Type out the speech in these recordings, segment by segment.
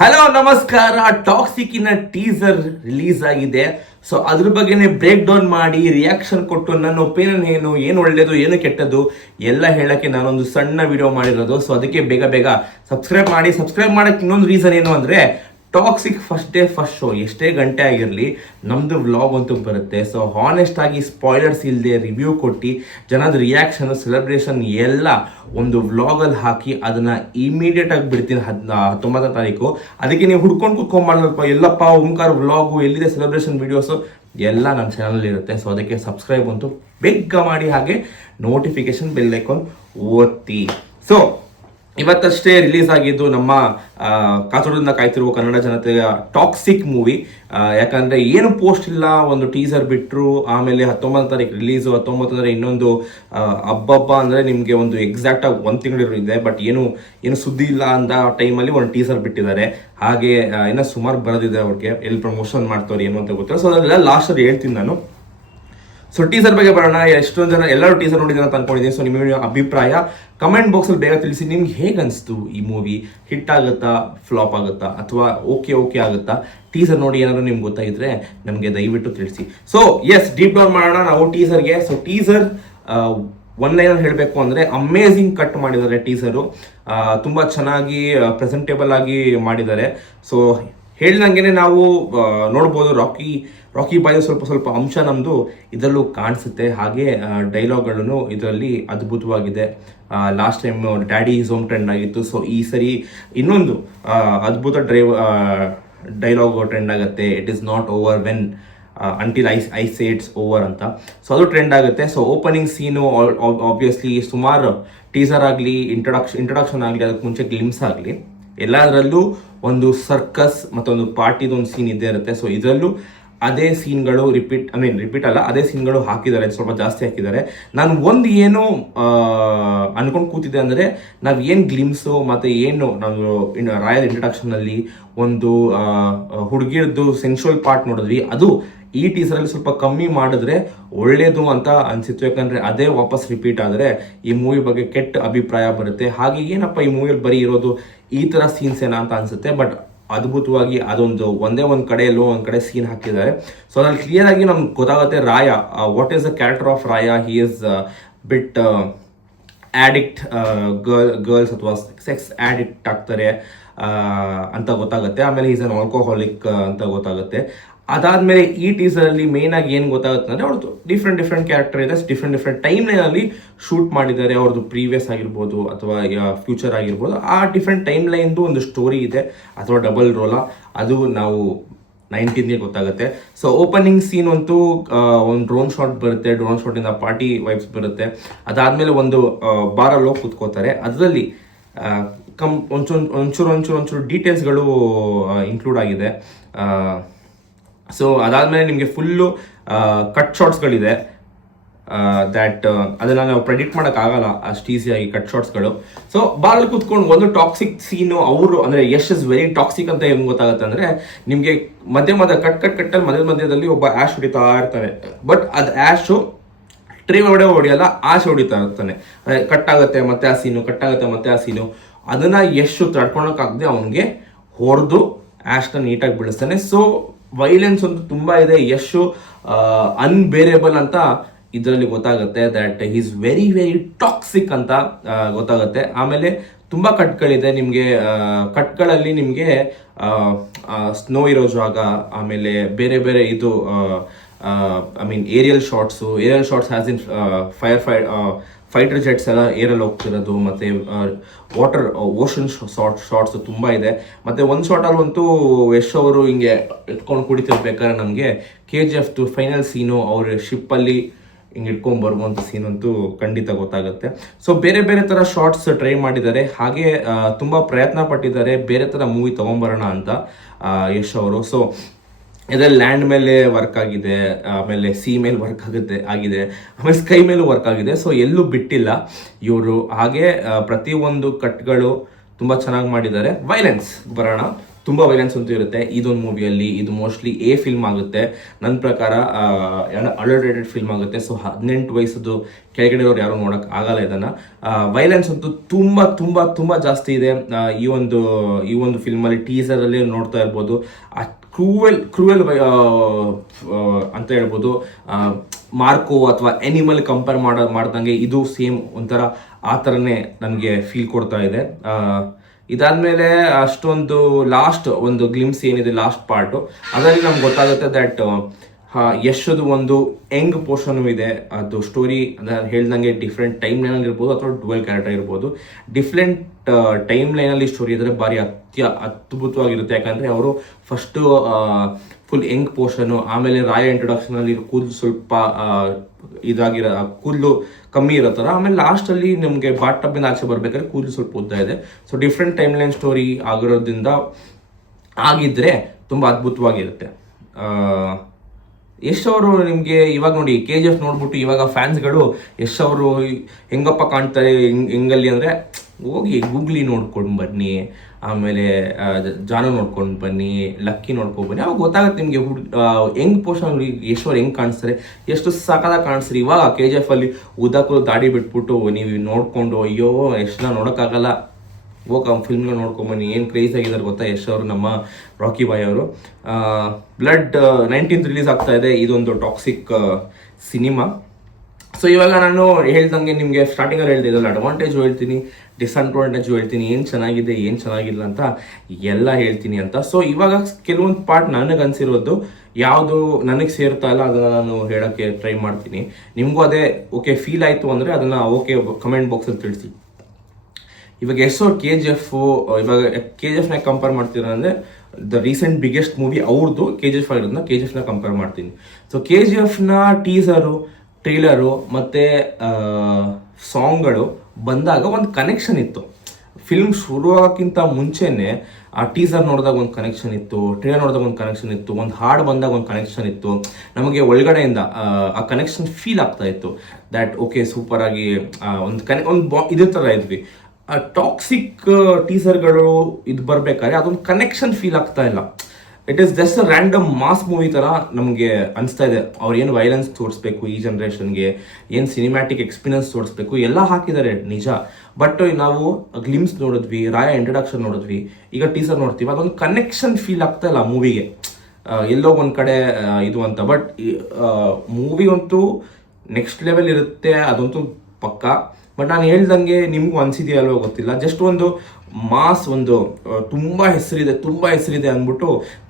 Hello ನಮಸ್ಕಾರ. ಟಾಕ್ಸಿಕ್ಕಿನ teaser release ಆಗಿದೆ. So ಅದ್ರ ಬಗ್ಗೆನೇ ಬ್ರೇಕ್ ಡೌನ್ ಮಾಡಿ ರಿಯಾಕ್ಷನ್ ಕೊಟ್ಟು ನನ್ನ ಒಪಿನಿಯನ್ ಏನು ಒಳ್ಳೇದು ಏನು ಕೆಟ್ಟದ್ದು ಎಲ್ಲ ಹೇಳಕ್ಕೆ ನಾನೊಂದು ಸಣ್ಣ ವಿಡಿಯೋ ಮಾಡಿರೋದು. ಸೊ ಅದಕ್ಕೆ ಬೇಗ ಬೇಗ ಸಬ್ಸ್ಕ್ರೈಬ್ ಮಾಡಿ. ಸಬ್ಸ್ಕ್ರೈಬ್ ಮಾಡಕ್ಕೆ ಇನ್ನೊಂದು ರೀಸನ್ ಏನು ಅಂದರೆ, toxic first day first show ಎಷ್ಟೇ ಗಂಟೆ ಆಗಿರಲಿ ನಮ್ಮದು ವ್ಲಾಗ್ ಅಂತೂ ಬರುತ್ತೆ. ಸೊ ಹಾನೆಸ್ಟ್ ಆಗಿ ಸ್ಪಾಯ್ಲರ್ಸ್ ಇಲ್ಲದೆ ರಿವ್ಯೂ ಕೊಟ್ಟು ಜನದ ರಿಯಾಕ್ಷನ್ ಸೆಲೆಬ್ರೇಷನ್ ಎಲ್ಲ ಒಂದು ವ್ಲಾಗಲ್ಲಿ ಹಾಕಿ ಅದನ್ನು ಇಮಿಡಿಯೇಟಾಗಿ ಬಿಡ್ತೀನಿ 19ನೇ ತಾರೀಕು. ಅದಕ್ಕೆ ನೀವು ಹುಡ್ಕೊಂಡು ಕುತ್ಕೊಂಡ್ಬಾರ್ದಲ್ಪ, ಎಲ್ಲಪ್ಪ ಓಂಕಾರ ವ್ಲಾಗು ಎಲ್ಲಿದೆ ಸೆಲೆಬ್ರೇಷನ್ ವೀಡಿಯೋಸು ಎಲ್ಲ ನನ್ನ ಚಾನಲ್ ಇರುತ್ತೆ. ಸೊ ಅದಕ್ಕೆ ಸಬ್ಸ್ಕ್ರೈಬ್ ಅಂತೂ ಬೇಗ ಮಾಡಿ, ಹಾಗೆ ನೋಟಿಫಿಕೇಶನ್ ಬೆಲ್ ಐಕಾನ್ ಒತ್ತಿ. ಸೊ ಇವತ್ತಷ್ಟೇ ರಿಲೀಸ್ ಆಗಿದ್ದು ನಮ್ಮ ಕಾತುರದಿಂದ ಕಾಯ್ತಿರುವ ಕನ್ನಡ ಜನತೆಯ ಟಾಕ್ಸಿಕ್ ಮೂವಿ. ಯಾಕಂದರೆ ಏನು ಪೋಸ್ಟ್ ಇಲ್ಲ, ಒಂದು ಟೀಸರ್ ಬಿಟ್ಟರು, ಆಮೇಲೆ 19ನೇ ತಾರೀಕು ರಿಲೀಸು. 19 ಅಂದರೆ ಇನ್ನೊಂದು ಹಬ್ಬ ಅಂದರೆ ನಿಮಗೆ ಒಂದು ಎಕ್ಸಾಕ್ಟಾಗಿ 1 ತಿಂಗಳು ಇದೆ. ಬಟ್ ಏನು ಸುದ್ದಿ ಇಲ್ಲ ಅಂದ ಟೈಮಲ್ಲಿ ಒಂದು ಟೀಸರ್ ಬಿಟ್ಟಿದ್ದಾರೆ. ಹಾಗೆ ಇನ್ನೂ ಸುಮಾರು ಬರೋದಿದೆ ಅವ್ರಿಗೆ, ಎಲ್ಲಿ ಪ್ರಮೋಷನ್ ಮಾಡ್ತಾರೆ ಏನು ಅಂತ ಗೊತ್ತಿಲ್ಲ. ಸೊ ಅದೆಲ್ಲ ಲಾಸ್ಟಲ್ಲಿ ಹೇಳ್ತೀನಿ ನಾನು. ಸೊ ಟೀಸರ್ ಬಗ್ಗೆ ಬರೋಣ. ಎಷ್ಟೊಂದು ಜನ ಎಲ್ಲರೂ ಟೀಸರ್ ನೋಡಿದ್ರೆ ಅಂತ ಅನ್ಕೊಂಡಿದ್ದೀನಿ. ಸೊ ನಿಮ್ಮ ಅಭಿಪ್ರಾಯ ಕಮೆಂಟ್ ಬಾಕ್ಸಲ್ಲಿ ಬೇಗ ತಿಳಿಸಿ. ನಿಮ್ಗೆ ಹೇಗೆ ಅನಿಸ್ತು ಈ ಮೂವಿ? ಹಿಟ್ ಆಗುತ್ತಾ, ಫ್ಲಾಪ್ ಆಗುತ್ತಾ, ಅಥವಾ ಓಕೆ ಆಗುತ್ತಾ? ಟೀಸರ್ ನೋಡಿ ಏನಾದ್ರು ನಿಮ್ಗೆ ಗೊತ್ತಾಗಿದ್ರೆ ನಮಗೆ ದಯವಿಟ್ಟು ತಿಳಿಸಿ. ಸೊ ಎಸ್, ಡೀಪ್ ಡೌನ್ ಮಾಡೋಣ ನಾವು ಟೀಸರ್ಗೆ. ಸೊ ಟೀಸರ್ ಒನ್ ಲೈನಲ್ಲಿ ಹೇಳಬೇಕು ಅಂದರೆ ಅಮೇಝಿಂಗ್ ಕಟ್ ಮಾಡಿದ್ದಾರೆ ಟೀಸರು. ತುಂಬ ಚೆನ್ನಾಗಿ ಪ್ರೆಸೆಂಟೇಬಲ್ ಆಗಿ ಮಾಡಿದ್ದಾರೆ. ಸೊ ಹೇಳ್ದಂಗೆ ನಾವು ನೋಡ್ಬೋದು ರಾಕಿ ಬಾಯ್ ಸ್ವಲ್ಪ ಅಂಶ ನಮ್ಮದು ಇದರಲ್ಲೂ ಕಾಣಿಸುತ್ತೆ. ಹಾಗೆ ಡೈಲಾಗ್ಗಳನ್ನು ಇದರಲ್ಲಿ ಅದ್ಭುತವಾಗಿದೆ. Last time daddy is home trend ಆಗಿತ್ತು. ಸೊ ಈ ಸರಿ ಇನ್ನೊಂದು ಅದ್ಭುತ ಡೈಲಾಗ್ ಟ್ರೆಂಡ್ ಆಗುತ್ತೆ. It is not over when until I say it's over ಅಂತ. ಸೊ ಅದು ಟ್ರೆಂಡ್ ಆಗುತ್ತೆ. ಸೊ ಓಪನಿಂಗ್ ಸೀನು ಆಬ್ವಿಯಸ್ಲಿ ಸುಮಾರು ಟೀಸರ್ ಆಗಲಿ ಇಂಟ್ರೊಡಕ್ಷನ್ ಆಗಲಿ, ಅದಕ್ಕೆ ಮುಂಚೆ ಗ್ಲಿಮ್ಸ್ ಆಗಲಿ, ಎಲ್ಲದರಲ್ಲೂ ಒಂದು ಸರ್ಕಸ್ ಮತ್ತೊಂದು ಪಾರ್ಟಿದೊಂದು ಸೀನ್ ಇದ್ದೇ ಇರುತ್ತೆ. ಸೊ ಇದರಲ್ಲೂ ಅದೇ ಸೀನ್ಗಳು ರಿಪೀಟ್ ಅಲ್ಲ, ಅದೇ ಸೀನ್ಗಳು ಹಾಕಿದ್ದಾರೆ, ಸ್ವಲ್ಪ ಜಾಸ್ತಿ ಹಾಕಿದ್ದಾರೆ. ನಾನು ಒಂದು ಏನು ಅನ್ಕೊಂಡು ಕೂತಿದ್ದೆ ಅಂದರೆ, ನಾವು ಏನು ಗ್ಲಿಮ್ಸು ಮತ್ತು ಏನು ನಾವು ರಾಯಲ್ ಇಂಟ್ರಡಕ್ಷನಲ್ಲಿ ಒಂದು ಹುಡುಗಿರದ್ದು ಸೆನ್ಶುವಲ್ ಪಾರ್ಟ್ ನೋಡಿದ್ವಿ, ಅದು ಈ ಟೀಸರಲ್ಲಿ ಸ್ವಲ್ಪ ಕಮ್ಮಿ ಮಾಡಿದ್ರೆ ಒಳ್ಳೇದು ಅಂತ ಅನಿಸಿತ್ತು. ಯಾಕಂದರೆ ಅದೇ ವಾಪಸ್ ರಿಪೀಟ್ ಆದರೆ ಈ ಮೂವಿ ಬಗ್ಗೆ ಕೆಟ್ಟ ಅಭಿಪ್ರಾಯ ಬರುತ್ತೆ. ಹಾಗೆ ಏನಪ್ಪ ಈ ಮೂವಿಯಲ್ಲಿ ಬರೀ ಇರೋದು ಈ ಥರ ಸೀನ್ಸ್ ಏನಾ ಅಂತ ಅನಿಸುತ್ತೆ. ಬಟ್ ಅದ್ಭುತವಾಗಿ ಅದೊಂದು ಒಂದೇ ಒಂದು ಕಡೆ ಎಲ್ಲೋ ಒಂದು ಕಡೆ ಸೀನ್ ಹಾಕಿದ್ದಾರೆ. ಸೊ ಅದ್ರಲ್ಲಿ ಕ್ಲಿಯರ್ ಆಗಿ ನಮ್ಗೆ ಗೊತ್ತಾಗುತ್ತೆ Raya, what is the character of Raya. He is bit addict, girls ಅಥವಾ ಸೆಕ್ಸ್ ಆಡಿಕ್ಟ್ ಆಗ್ತಾರೆ ಅಂತ ಗೊತ್ತಾಗುತ್ತೆ. ಆಮೇಲೆ ಈಸ್ ಅನ್ ಆಲ್ಕೋಹಾಲಿಕ್ ಅಂತ ಗೊತ್ತಾಗುತ್ತೆ. ಅದಾದಮೇಲೆ ಈ ಟೀಸರಲ್ಲಿ ಮೇಯ್ನಾಗಿ ಏನು ಗೊತ್ತಾಗುತ್ತೆ ಅಂದರೆ, ಅವ್ರದ್ದು ಡಿಫ್ರೆಂಟ್ ಕ್ಯಾರೆಕ್ಟರ್ ಇದೆ. ಡಿಫ್ರೆಂಟ್ ಟೈಮ್ ಲೈನಲ್ಲಿ ಶೂಟ್ ಮಾಡಿದ್ದಾರೆ. ಅವ್ರದ್ದು ಪ್ರೀವಿಯಸ್ ಆಗಿರ್ಬೋದು ಅಥವಾ ಫ್ಯೂಚರ್ ಆಗಿರ್ಬೋದು. ಆ ಡಿಫ್ರೆಂಟ್ ಟೈಮ್ ಲೈನ್ದು ಒಂದು ಸ್ಟೋರಿ ಇದೆ ಅಥವಾ ಡಬಲ್ ರೋಲಾ, ಅದು ನಾವು 19ಗೆ ಗೊತ್ತಾಗುತ್ತೆ. ಸೊ ಓಪನಿಂಗ್ ಸೀನ್ ಅಂತೂ ಒಂದು ಡ್ರೋನ್ ಶಾಟ್ ಬರುತ್ತೆ. ಡ್ರೋನ್ ಶಾಟಿಂದ ಪಾರ್ಟಿ ವೈಬ್ಸ್ ಬರುತ್ತೆ. ಅದಾದಮೇಲೆ ಒಂದು ಬಾರಲ್ಲಿ ಹೋಗಿ ಕೂತ್ಕೋತಾರೆ. ಅದರಲ್ಲಿ ಒಂಚೂರು ಡೀಟೇಲ್ಸ್ಗಳು ಇನ್ಕ್ಲೂಡ್ ಆಗಿದೆ. ಸೊ ಅದಾದಮೇಲೆ ನಿಮಗೆ ಫುಲ್ಲು ಕಟ್ ಶಾಟ್ಸ್ಗಳಿದೆ. ಅದನ್ನು ನಾವು ಪ್ರೆಡಿಕ್ಟ್ ಮಾಡೋಕ್ಕಾಗಲ್ಲ, ಅಷ್ಟು ಈಸಿಯಾಗಿ ಕಟ್ ಶಾಟ್ಸ್ಗಳು. ಸೊ ಬಾರಲ್ಲಿ ಕೂತ್ಕೊಂಡು ಒಂದು ಟಾಕ್ಸಿಕ್ ಸೀನು ಅವರು ಅಂದರೆ ಯಶ್ ಇಸ್ ವೆರಿ ಟಾಕ್ಸಿಕ್ ಅಂತ ಹೆಂಗೆ ಗೊತ್ತಾಗುತ್ತೆ ಅಂದರೆ, ನಿಮಗೆ ಮಧ್ಯ ಕಟ್ಟಲ್ಲಿ ಮಧ್ಯದಲ್ಲಿ ಒಬ್ಬ ಆ್ಯಶ್ ಹೊಡಿತಾ ಇರ್ತಾನೆ. ಬಟ್ ಅದು ಆ್ಯಶು ಟ್ರೇ ಹೊಡೆಯಲ್ಲ, ಆಶೆ ಹೊಡಿತಾ ಇರ್ತಾನೆ. ಕಟ್ ಆಗುತ್ತೆ ಮತ್ತೆ ಆ ಸೀನು ಅದನ್ನು ಯಶ್ ತಡ್ಕೊಳಕ್ಕಾಗದೆ ಅವನಿಗೆ ಹೊಡೆದು ಆ್ಯಶ್ನ ನೀಟಾಗಿ ಬಿಡಿಸ್ತಾನೆ. ಸೊ ವೈಲೆನ್ಸ್ ಒಂದು ತುಂಬ ಇದೆ. ಯಶು ಅನ್ಬೇರೇಬಲ್ ಅಂತ ಇದರಲ್ಲಿ ಗೊತ್ತಾಗುತ್ತೆ. ದ್ಯಾಟ್ ಈಸ್ ವೆರಿ ಟಾಕ್ಸಿಕ್ ಅಂತ ಗೊತ್ತಾಗುತ್ತೆ. ಆಮೇಲೆ ತುಂಬ ಕಟ್ಗಳಿದೆ. ನಿಮಗೆ ಕಟ್ಗಳಲ್ಲಿ ನಿಮಗೆ ಸ್ನೋ ಇರೋ ಜಾಗ, ಆಮೇಲೆ ಬೇರೆ ಇದು aerial shots has in fighter jets ಎಲ್ಲ ಏರಲ್ಲಿ ಹೋಗ್ತಿರೋದು, ಮತ್ತು ಓಷನ್ ಶಾರ್ಟ್ಸ್ ತುಂಬ ಇದೆ. ಮತ್ತು ಒಂದು ಶಾರ್ಟಲ್ಲಂತೂ ಯಶ್ ಅವರು ಹಿಂಗೆ ಎತ್ಕೊಂಡು ಕುಡಿತಿರ್ಬೇಕಾದ್ರೆ ನಮಗೆ KGF ಫೈನಲ್ ಸೀನು ಅವ್ರ ಶಿಪ್ಪಲ್ಲಿ ಹಿಂಗೆ ಇಟ್ಕೊಂಡು ಬರುವಂಥ ಸೀನ್ ಅಂತೂ ಖಂಡಿತ ಗೊತ್ತಾಗುತ್ತೆ. ಸೊ ಬೇರೆ ಥರ ಶಾರ್ಟ್ಸ್ ಟ್ರೈ ಮಾಡಿದ್ದಾರೆ. ಹಾಗೆ ತುಂಬ ಪ್ರಯತ್ನ ಪಟ್ಟಿದ್ದಾರೆ ಬೇರೆ ಥರ ಮೂವಿ ತೊಗೊಂಬರೋಣ ಅಂತ ಯಶ್ ಅವರು. ಸೊ ಇದರಲ್ಲಿ ಲ್ಯಾಂಡ್ ಮೇಲೆ ವರ್ಕ್ ಆಗಿದೆ, ಆಮೇಲೆ ಸಿ ಮೇಲೆ ವರ್ಕ್ ಆಗಿದೆ, ಆಮೇಲೆ ಸ್ಕೈ ಮೇಲೂ ವರ್ಕ್ ಆಗಿದೆ. ಸೊ ಎಲ್ಲೂ ಬಿಟ್ಟಿಲ್ಲ ಇವರು. ಹಾಗೆ ಪ್ರತಿಯೊಂದು ಕಟ್ಗಳು ತುಂಬ ಚೆನ್ನಾಗಿ ಮಾಡಿದ್ದಾರೆ. ವೈಲೆನ್ಸ್ ಬರೋಣ. ತುಂಬ ವೈಲೆನ್ಸ್ ಅಂತೂ ಇರುತ್ತೆ ಇದೊಂದು ಮೂವಿಯಲ್ಲಿ. ಇದು ಮೋಸ್ಟ್ಲಿ ಫಿಲ್ಮ್ ಆಗುತ್ತೆ ನನ್ನ ಪ್ರಕಾರ, ಅಡಲ್ಟೇಟೆಡ್ ಫಿಲ್ಮ್ ಆಗುತ್ತೆ. ಸೊ 18 ವಯಸ್ಸದು ಕೆಳಗಡೆ ಇರೋರು ಯಾರು ನೋಡೋಕೆ ಆಗಲ್ಲ ಇದನ್ನು. ವೈಲೆನ್ಸ್ ಅಂತೂ ತುಂಬ ತುಂಬ ತುಂಬ ಜಾಸ್ತಿ ಇದೆ ಈ ಒಂದು ಫಿಲ್ಮಲ್ಲಿ. ಟೀಸರಲ್ಲಿ ನೋಡ್ತಾ ಇರ್ಬೋದು ಕ್ರೂಯಲ್ ಅಂತ ಹೇಳ್ಬೋದು. ಮಾರ್ಕೋ ಅಥವಾ ಎನಿಮಲ್ ಕಂಪೇರ್ ಮಾಡ್ದಂಗೆ ಇದು ಸೇಮ್ ಒಂಥರ ಆ ಥರನೇ ನನಗೆ ಫೀಲ್ ಕೊಡ್ತಾ ಇದೆ. ಇದಾದಮೇಲೆ ಅಷ್ಟೊಂದು ಲಾಸ್ಟ್ ಒಂದು ಗ್ಲಿಮ್ಸ್ ಏನಿದೆ ಲಾಸ್ಟ್ ಪಾರ್ಟು, ಅದರಲ್ಲಿ ನಮ್ಗೆ ಗೊತ್ತಾಗುತ್ತೆ ದಟ್ ಯಶದು ಒಂದು ಯಂಗ್ ಪೋರ್ಷನು ಇದೆ. ಅದು ಸ್ಟೋರಿ ಹೇಳ್ದಂಗೆ ಡಿಫ್ರೆಂಟ್ ಟೈಮ್ ಲೈನಲ್ಲಿ ಇರ್ಬೋದು ಅಥವಾ ಡುವೆಲ್ ಕ್ಯಾರೆಕ್ಟರ್ ಇರ್ಬೋದು. ಡಿಫ್ರೆಂಟ್ ಟೈಮ್ ಲೈನಲ್ಲಿ ಸ್ಟೋರಿ ಇದ್ದರೆ ಭಾರಿ ಅದ್ಭುತವಾಗಿರುತ್ತೆ. ಯಾಕಂದರೆ ಅವರು ಫಸ್ಟು ಫುಲ್ ಯಂಗ್ ಪೋರ್ಷನು, ಆಮೇಲೆ ರಾಯ ಇಂಟ್ರೊಡಕ್ಷನಲ್ಲಿ ಕೂದಲು ಸ್ವಲ್ಪ ಇದಾಗಿರೋ ಕೂದಲು ಕಮ್ಮಿ ಇರುತ್ತಲ್ಲ, ಆಮೇಲೆ ಲಾಸ್ಟಲ್ಲಿ ನಿಮಗೆ ಬಾಟ್ ಟಬ್ಬಿಂದ ಆಚೆ ಬರ್ಬೇಕಾದ್ರೆ ಕೂದಲು ಸ್ವಲ್ಪ ಉದ್ದ ಇದೆ. So different time line story ಆಗಿರೋದ್ರಿಂದ ಆಗಿದ್ದರೆ ತುಂಬ ಅದ್ಭುತವಾಗಿರುತ್ತೆ. ಯಶ್ ಅವರು ನಿಮಗೆ ಇವಾಗ ನೋಡಿ KGF ನೋಡ್ಬಿಟ್ಟು ಇವಾಗ ಫ್ಯಾನ್ಸ್ಗಳು ಯಶ್ ಅವರು ಹೆಂಗಪ್ಪ ಕಾಣ್ತಾರೆ ಹೆಂಗಲ್ಲಿ ಅಂದರೆ ಹೋಗಿ ಗೂಗ್ಲಿ ನೋಡ್ಕೊಂಡು ಬನ್ನಿ, ಆಮೇಲೆ ಜಾನು ನೋಡ್ಕೊಂಡು ಬನ್ನಿ, ಲಕ್ಕಿ ನೋಡ್ಕೊಂಡು ಬನ್ನಿ, ಅವಾಗ ಗೊತ್ತಾಗುತ್ತೆ ನಿಮಗೆ ಹೆಂಗ್ ಪೋರ್ಷನ್ ಯಶ್ ಅವ್ರು ಹೆಂಗೆ ಕಾಣಿಸ್ತಾರೆ, ಎಷ್ಟು ಸಕದಾಗ ಕಾಣಿಸ್ತಾರೆ. ಇವಾಗ KGF ಅಲ್ಲಿ ಉದ್ದಕ್ಕೂ ದಾಡಿ ಬಿಟ್ಬಿಟ್ಟು ನೀವು ನೋಡ್ಕೊಂಡು ಅಯ್ಯೋ ಎಷ್ಟನ್ನ ನೋಡೋಕ್ಕಾಗಲ್ಲ, ಹೋಗಿ ಆ ಫಿಲ್ಮ್ನ ನೋಡ್ಕೊಂಬನ್ನಿ, ಏನು ಕ್ರೇಜ್ ಆಗಿದ್ದಾರೆ ಗೊತ್ತಾ ಯಶ್ ಅವರು, ನಮ್ಮ ರಾಕಿ ಬಾಯ್ ಅವರು. ಬ್ಲಡ್ 19th ರಿಲೀಸ್ ಆಗ್ತಾ ಇದೆ. ಇದೊಂದು ಟಾಕ್ಸಿಕ್ ಸಿನಿಮಾ. ಸೊ ಇವಾಗ ನಾನು ಹೇಳ್ದಂಗೆ ನಿಮಗೆ ಸ್ಟಾರ್ಟಿಂಗಲ್ಲಿ ಹೇಳ್ತಿದ್ದಲ್ಲ, ಅಡ್ವಾಂಟೇಜು ಹೇಳ್ತೀನಿ, ಡಿಸ್ಅಡ್ವಾಂಟೇಜು ಹೇಳ್ತೀನಿ, ಏನು ಚೆನ್ನಾಗಿದೆ ಏನು ಚೆನ್ನಾಗಿಲ್ಲ ಅಂತ ಎಲ್ಲ ಹೇಳ್ತೀನಿ ಅಂತ. ಸೊ ಇವಾಗ ಕೆಲವೊಂದು ಪಾರ್ಟ್ ನನಗೆ ಅನಿಸಿರೋದು ಯಾವುದು ನನಗೆ ಸೇರ್ತಾ ಇಲ್ಲ ಅದನ್ನು ನಾನು ಹೇಳೋಕ್ಕೆ ಟ್ರೈ ಮಾಡ್ತೀನಿ. ನಿಮಗೂ ಅದೇ ಓಕೆ ಫೀಲ್ ಆಯಿತು ಅಂದರೆ ಅದನ್ನು ಓಕೆ ಕಮೆಂಟ್ ಬಾಕ್ಸಲ್ಲಿ ತಿಳಿಸಿ. ಇವಾಗ ಯಶ್ ಅವ್ರು KGF ಇವಾಗ KGFನ ಕಂಪೇರ್ ಮಾಡ್ತೀರಾ ಅಂದರೆ ದ ರೀಸೆಂಟ್ ಬಿಗ್ಗೆಸ್ಟ್ ಮೂವಿ ಅವ್ರದ್ದು KGF ಆಗಿರೋದನ್ನ KGFನ ಕಂಪೇರ್ ಮಾಡ್ತೀನಿ. ಸೊ KGFನ ಟೀಸರು, ಟ್ರೇಲರು ಮತ್ತು ಸಾಂಗ್ಗಳು ಬಂದಾಗ ಒಂದು ಕನೆಕ್ಷನ್ ಇತ್ತು. ಫಿಲ್ಮ್ ಶುರು ಆಗೋಕ್ಕಿಂತ ಮುಂಚೆನೇ ಆ ಟೀಸರ್ ನೋಡಿದಾಗ ಒಂದು ಕನೆಕ್ಷನ್ ಇತ್ತು, ಟ್ರೇಲರ್ ನೋಡಿದಾಗ ಒಂದು ಕನೆಕ್ಷನ್ ಇತ್ತು, ಒಂದು ಹಾಡು ಬಂದಾಗ ಒಂದು ಕನೆಕ್ಷನ್ ಇತ್ತು. ನಮಗೆ ಒಳಗಡೆಯಿಂದ ಆ ಕನೆಕ್ಷನ್ ಫೀಲ್ ಆಗ್ತಾ ಇತ್ತು ದ್ಯಾಟ್ ಓಕೆ ಸೂಪರಾಗಿ ಒಂದು ಇದೇ ಥರ ಇದ್ವಿ. ಟಾಕ್ಸಿಕ್ ಟೀಸರ್ಗಳು ಇದು ಬರಬೇಕಾದ್ರೆ ಅದೊಂದು ಕನೆಕ್ಷನ್ ಫೀಲ್ ಆಗ್ತಾ ಇಲ್ಲ. It is just a random mass movie ಥರ ನಮಗೆ ಅನಿಸ್ತಾ ಇದೆ. ಅವ್ರು ಏನು ವೈಲೆನ್ಸ್ ತೋರಿಸ್ಬೇಕು ಈ ಜನ್ರೇಷನ್ಗೆ, ಏನು ಸಿನಿಮ್ಯಾಟಿಕ್ ಎಕ್ಸ್ಪೀರಿಯನ್ಸ್ ತೋರಿಸ್ಬೇಕು ಎಲ್ಲ ಹಾಕಿದ್ದಾರೆ ನಿಜ. ಬಟ್ ನಾವು ಗ್ಲಿಮ್ಸ್ ನೋಡಿದ್ವಿ, ರಾಯ ಇಂಟ್ರಡಕ್ಷನ್ ನೋಡಿದ್ವಿ, ಈಗ ಟೀಸರ್ ನೋಡ್ತೀವಿ, ಅದೊಂದು ಕನೆಕ್ಷನ್ ಫೀಲ್ ಆಗ್ತಾ ಇಲ್ಲ ಮೂವಿಗೆ, ಎಲ್ಲೋ ಒಂದು ಕಡೆ ಇದು ಅಂತ. ಬಟ್ ಮೂವಿ ಅಂತೂ ನೆಕ್ಸ್ಟ್ ಲೆವೆಲ್ ಇರುತ್ತೆ ಅದಂತೂ ಪಕ್ಕ. ಬಟ್ ನಾನು ಹೇಳ್ದಂಗೆ ನಿಮಗೂ ಅನಿಸಿದೆಯಲ್ವೋ ಗೊತ್ತಿಲ್ಲ, ಜಸ್ಟ್ ಒಂದು ಮಾಸ್ ಒಂದು ತುಂಬ ಹೆಸರಿದೆ ಅಂದ್ಬಿಟ್ಟು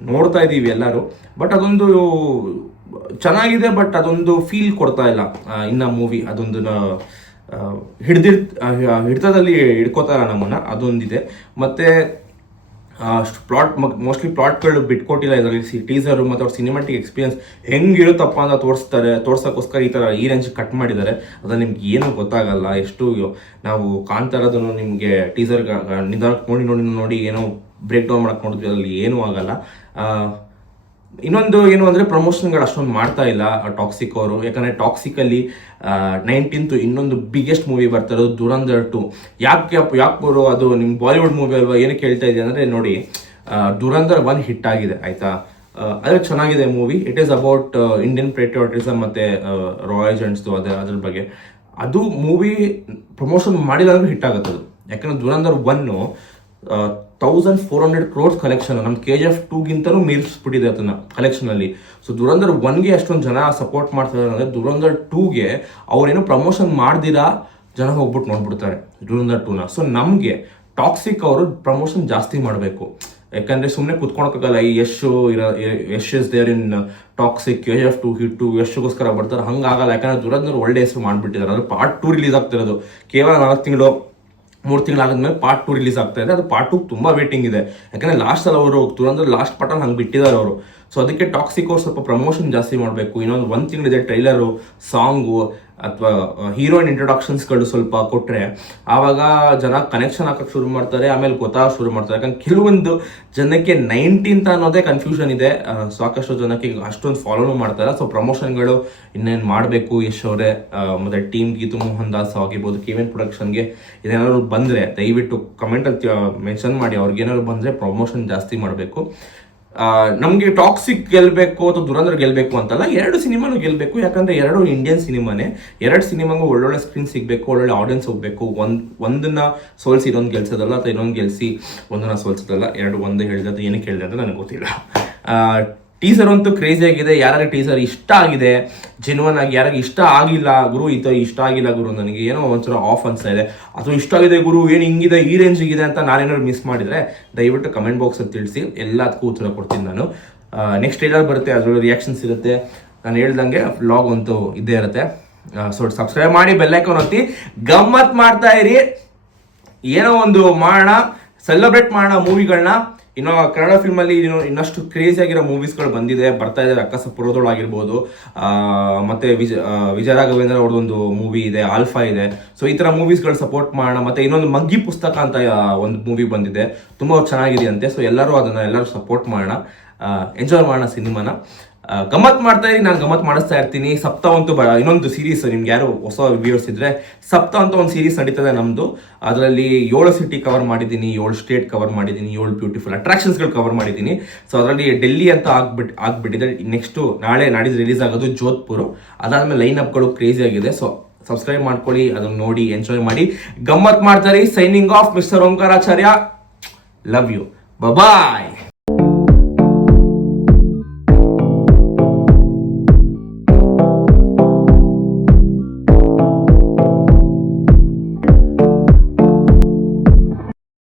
ನೋಡ್ತಾ ಇದ್ದೀವಿ ಎಲ್ಲರೂ. ಬಟ್ ಅದೊಂದು ಚೆನ್ನಾಗಿದೆ, ಬಟ್ ಅದೊಂದು ಫೀಲ್ ಕೊಡ್ತಾ ಇಲ್ಲ ಇನ್ನು ಮೂವಿ. ಅದೊಂದು ಹಿಡಿತದಲ್ಲಿ ಹಿಡ್ಕೋತಾರ ನಮ್ಮನ್ನು, ಅದೊಂದಿದೆ. ಮತ್ತು ಮೋಸ್ಟ್ಲಿ ಪ್ಲಾಟ್ಗಳು ಬಿಟ್ಕೊಟ್ಟಿಲ್ಲ ಇದರಲ್ಲಿ. ಟೀಸರು ಮತ್ತು ಅವ್ರ ಸಿನಿಮ್ಯಾಟಿಕ್ ಎಕ್ಸ್ಪೀರಿಯನ್ಸ್ ಹೆಂಗಿರುತ್ತಪ್ಪ ಅಂತ ತೋರ್ಸೋಕ್ಕೋಸ್ಕರ ಈ ಥರ ಈ ರೇಂಜ್ ಕಟ್ ಮಾಡಿದ್ದಾರೆ. ಅದು ನಿಮ್ಗೆ ಏನೂ ಗೊತ್ತಾಗಲ್ಲ. ಎಷ್ಟು ನಾವು ಕಾಣ್ತಾ ಇರೋದನ್ನು ನಿಮಗೆ ಟೀಸರ್ ನಿಧಾನಕ್ಕೆ ನೋಡಿ ಏನೋ ಬ್ರೇಕ್ ಡೌನ್ ಮಾಡಕ್ಕೆ ನೋಡಿದ್ವಿ, ಅದರಲ್ಲಿ ಏನೂ ಆಗಲ್ಲ. ಇನ್ನೊಂದು ಏನು ಅಂದರೆ ಪ್ರಮೋಷನ್ಗಳು ಅಷ್ಟೊಂದು ಮಾಡ್ತಾ ಇಲ್ಲ ಟಾಕ್ಸಿಕ್ ಅವರು. ಯಾಕಂದರೆ ಟಾಕ್ಸಿಕಲ್ಲಿ 19th ಇನ್ನೊಂದು ಬಿಗ್ಗೆಸ್ಟ್ ಮೂವಿ ಬರ್ತಾ ಇರೋದು ದುರಂಧರ್ 2. ಯಾಕೆ ಬರೋ ಅದು ನಿಮ್ಮ ಬಾಲಿವುಡ್ ಮೂವಿ ಅಲ್ವಾ, ಏನಕ್ಕೆ ಹೇಳ್ತಾ ಇದೆ ಅಂದರೆ ನೋಡಿ, ದುರಂಧರ್ 1 ಹಿಟ್ ಆಗಿದೆ ಆಯಿತಾ, ಅದೇ ಚೆನ್ನಾಗಿದೆ movie. It is about Indian patriotism ಮತ್ತು ರಾಯಲ್ ಏಜೆಂಟ್ಸ್ದು ಅದ್ರ ಬಗ್ಗೆ. ಅದು ಮೂವಿ ಪ್ರಮೋಷನ್ ಮಾಡಿಲ್ಲ ಅಂದ್ರೆ ಹಿಟ್ ಆಗುತ್ತೆ ಅದು. ಯಾಕಂದರೆ ದುರಂಧರ್ 1 1400 crores ಕಲೆಕ್ಷನ್, ನಮ್ಮ KGF 2ಗಿಂತಲೂ ಮೀರಿಸ್ಬಿಟ್ಟಿದೆ ಅದನ್ನು ಕಲೆಕ್ಷನಲ್ಲಿ. ಸೊ ದುರಂಧರ್ 1ಗೆ ಅಷ್ಟೊಂದು ಜನ ಸಪೋರ್ಟ್ ಮಾಡ್ತಾರೆ ಅಂದರೆ ದುರಂಧರ್ 2ಗೆ ಅವ್ರೇನು ಪ್ರಮೋಷನ್ ಮಾಡ್ದಿರಾ ಜನ ಹೋಗ್ಬಿಟ್ಟು ನೋಡ್ಬಿಡ್ತಾರೆ ದುರಂಧರ್ 2ನ. ಸೊ ನಮಗೆ ಟಾಕ್ಸಿಕ್ ಅವರು ಪ್ರಮೋಷನ್ ಜಾಸ್ತಿ ಮಾಡಬೇಕು. ಯಾಕಂದರೆ ಸುಮ್ಮನೆ ಕುತ್ಕೊಳಕ್ಕಾಗಲ್ಲ. ಈ Yash is there in Toxic, KGF 2 ಹಿಟ್ಟು ಯಶ್ಗೋಸ್ಕರ ಬರ್ತಾರೆ, ಹಂಗಾಗಲ್ಲ. ಯಾಕಂದರೆ ದುರಂಧರ್ ಒಳ್ಳೆ ಹೆಸರು ಮಾಡಿಬಿಟ್ಟಿದ್ದಾರೆ. ಅದು ಪಾರ್ಟ್ 2 ರಿಲೀಸ್ ಆಗ್ತಿರೋದು ಕೇವಲ 3 ತಿಂಗಳಾದ್ಮೇಲೆ ಪಾರ್ಟ್ 2 ರಿಲೀಸ್ ಆಗ್ತಾ ಇದೆ. ಅದು ಪಾರ್ಟ್ 2 ತುಂಬ ವೇಟಿಂಗ್ ಇದೆ. ಯಾಕಂದರೆ ಲಾಸ್ಟಲ್ಲಿ ಅವರು ದುರಂಧರ್ ಲಾಸ್ಟ್ ಪಾರ್ಟಲ್ಲಿ ಹಂಗೆ ಬಿಟ್ಟಿದ್ದಾರೆ ಅವರು. ಸೊ ಅದಕ್ಕೆ ಟಾಕ್ಸಿಕ್ ಅವ್ರು ಸ್ವಲ್ಪ ಪ್ರಮೋಷನ್ ಜಾಸ್ತಿ ಮಾಡಬೇಕು. ಇನ್ನೊಂದು 1 ತಿಂಗಳಿದೆ ಟ್ರೈಲರು, ಸಾಂಗು, ಅಥವಾ ಹೀರೋಯಿನ್ ಇಂಟ್ರೊಡಕ್ಷನ್ಸ್ಗಳು ಸ್ವಲ್ಪ ಕೊಟ್ಟರೆ ಆವಾಗ ಜನ ಕನೆಕ್ಷನ್ ಹಾಕಕ್ಕೆ ಶುರು ಮಾಡ್ತಾರೆ, ಆಮೇಲೆ ಗೊತ್ತಾಗ ಶುರು ಮಾಡ್ತಾರೆ. ಯಾಕಂದ್ರೆ ಕೆಲವೊಂದು ಜನಕ್ಕೆ 19th ಅನ್ನೋದೇ ಕನ್ಫ್ಯೂಷನ್ ಇದೆ. ಸಾಕಷ್ಟು ಜನಕ್ಕೆ ಅಷ್ಟೊಂದು ಫಾಲೋನು ಮಾಡ್ತಾರೆ. ಸೊ ಪ್ರಮೋಷನ್ಗಳು ಇನ್ನೇನು ಮಾಡಬೇಕು ಯಶ್ ಅವರೇ, ಮತ್ತು ಟೀಮ್ ಗೀತು ಮೋಹನ್ ದಾಸ್ ಆಗಿರ್ಬೋದು, KVN ಪ್ರೊಡಕ್ಷನ್ಗೆ ಇದೇನಾದ್ರು ಬಂದರೆ ದಯವಿಟ್ಟು ಕಮೆಂಟಲ್ಲಿ ಮೆನ್ಷನ್ ಮಾಡಿ. ಅವ್ರಿಗೇನಾದ್ರು ಬಂದರೆ ಪ್ರಮೋಷನ್ ಜಾಸ್ತಿ ಮಾಡಬೇಕು. ನಮಗೆ ಟಾಕ್ಸಿಕ್ ಗೆಲ್ಲಬೇಕು ಅಥವಾ ದುರಂಧರ್ ಗೆಲ್ಲಬೇಕು ಅಂತಲ್ಲ, 2 ಸಿನಿಮಾನು ಗೆಲ್ಲಬೇಕು. ಯಾಕಂದರೆ 2 ಇಂಡಿಯನ್ ಸಿನಿಮಾನೇ, 2 ಸಿನಿಮಾಗೂ ಒಳ್ಳೊಳ್ಳೆ ಸ್ಕ್ರೀನ್ ಸಿಗಬೇಕು, ಒಳ್ಳೊಳ್ಳೆ ಆಡಿಯನ್ಸ್ ಹೋಗಬೇಕು. ಒಂದನ್ನ ಸೋಲಿಸಿ ಇನ್ನೊಂದು ಗೆಲ್ಸೋದಲ್ಲ, ಅಥವಾ ಇನ್ನೊಂದು ಗೆಲ್ಸಿ ಒಂದನ್ನ ಸೋಲ್ಸೋದಲ್ಲ. 2 ಒಂದೇ ಹೇಳಿದೆ, ಏನಕ್ಕೆ ಹೇಳಿದೆ ಅಂತ ನನಗೆ ಗೊತ್ತಿಲ್ಲ. ಟೀಸರ್ ಅಂತೂ ಕ್ರೇಜಿ ಆಗಿದೆ. ಯಾರಿಗೆ ಟೀಸರ್ ಇಷ್ಟ ಆಗಿದೆ ಜೆನ್ವನ್ ಆಗಿ, ಯಾರಿಗೆ ಇಷ್ಟ ಆಗಿಲ್ಲ ಗುರು ಇಷ್ಟ ಆಗಿಲ್ಲ ಗುರು ನನಗೆ ಏನೋ ಒಂಥರ ಆಫ್ ಅನ್ಸ್ತಾ ಇದೆ, ಅಥವಾ ಇಷ್ಟ ಆಗಿದೆ ಗುರು ಏನು ಹಿಂಗಿದೆ ಈ ರೇಂಜಿಗಿದೆ ಅಂತ ನಾನೇನಾದ್ರು ಮಿಸ್ ಮಾಡಿದರೆ ದಯವಿಟ್ಟು ಕಮೆಂಟ್ ಬಾಕ್ಸಲ್ಲಿ ತಿಳಿಸಿ, ಎಲ್ಲದಕ್ಕೂ ಉತ್ತರ ಕೊಡ್ತೀನಿ ನಾನು. ನೆಕ್ಸ್ಟ್ ಟ್ರೈಲರ್ ಬರುತ್ತೆ, ಅದರಲ್ಲಿ ರಿಯಾಕ್ಷನ್ಸ್ ಇರುತ್ತೆ. ನಾನು ಹೇಳ್ದಂಗೆ ವ್ಲಾಗ್ ಅಂತೂ ಇದ್ದೇ ಇರುತ್ತೆ. ಸೊ ಸಬ್ಸ್ಕ್ರೈಬ್ ಮಾಡಿ, ಬೆಲ್ಲೈಕಾನ್ ಒತ್ತಿ, ಗಮ್ಮತ್ ಮಾಡ್ತಾ ಇರಿ. ಏನೋ ಒಂದು ಮಾಡೋಣ, ಸೆಲೆಬ್ರೇಟ್ ಮಾಡೋಣ ಮೂವಿಗಳನ್ನ. ಇನ್ನು ಕನ್ನಡ ಫಿಲ್ಮಲ್ಲಿ ಇನ್ನಷ್ಟು ಕ್ರೇಜಿ ಆಗಿರೋ ಮೂವೀಸ್ಗಳು ಬರ್ತಾ ಇದೆ. ಅಕ್ಕಸಪುರದೊಳು ಆಗಿರ್ಬೋದು, ಮತ್ತೆ ವಿಜಯ ರಾಘವೇಂದ್ರ ಅವ್ರದ್ದೊಂದು ಮೂವಿ ಇದೆ, ಆಲ್ಫಾ ಇದೆ. ಸೊ ಈ ಥರ ಮೂವೀಸ್ಗಳು ಸಪೋರ್ಟ್ ಮಾಡೋಣ. ಮತ್ತೆ ಇನ್ನೊಂದು ಮಗ್ಗಿ ಪುಸ್ತಕ ಅಂತ ಒಂದು ಮೂವಿ ಬಂದಿದೆ, ತುಂಬ ಚೆನ್ನಾಗಿದೆ ಅಂತೆ. ಸೊ ಎಲ್ಲರೂ ಸಪೋರ್ಟ್ ಮಾಡೋಣ, ಎಂಜಾಯ್ ಮಾಡೋಣ ಸಿನಿಮಾನ. ಗಮ್ಮತ್ ಮಾಡ್ತಾ ಇರಿ, ನಾನು ಗಮ್ಮತ್ ಮಾಡಿಸ್ತಾ ಇರ್ತೀನಿ. ಸಪ್ತ ಅಂತೂ ಇನ್ನೊಂದು ಸೀರೀಸ್, ನಿಮ್ಗೆ ಯಾರು ಹೊಸ ವ್ಯೂವರ್ಸ್ ಇದ್ರೆ, ಸಪ್ತ ಅಂತ ಒಂದು ಸೀರೀಸ್ ನಡೀತದೆ ನಮ್ಮದು. ಅದರಲ್ಲಿ 7 ಸಿಟಿ ಕವರ್ ಮಾಡಿದ್ದೀನಿ, 7 ಸ್ಟೇಟ್ ಕವರ್ ಮಾಡಿದ್ದೀನಿ, 7 ಬ್ಯೂಟಿಫುಲ್ ಅಟ್ರಾಕ್ಷನ್ಸ್ಗಳು ಕವರ್ ಮಾಡಿದ್ದೀನಿ. ಸೊ ಅದರಲ್ಲಿ ಡೆಲ್ಲಿ ಅಂತ ಆಗ್ಬಿಟ್ಟಿದೆ. ನೆಕ್ಸ್ಟು ನಾಳೆ ನಾಡಿದ್ದು ರಿಲೀಸ್ ಆಗೋದು ಜೋಧ್ಪುರ್. ಅದಾದ್ಮೇಲೆ ಲೈನ್ ಅಪ್ಗಳು ಕ್ರೇಜಿ ಆಗಿದೆ. ಸೊ ಸಬ್ಸ್ಕ್ರೈಬ್ ಮಾಡ್ಕೊಳ್ಳಿ, ಅದನ್ನು ನೋಡಿ ಎಂಜಾಯ್ ಮಾಡಿ, ಗಮ್ಮತ್ ಮಾಡ್ತಾರೆ. Signing off, mister Omkaracharya. Love you, bye.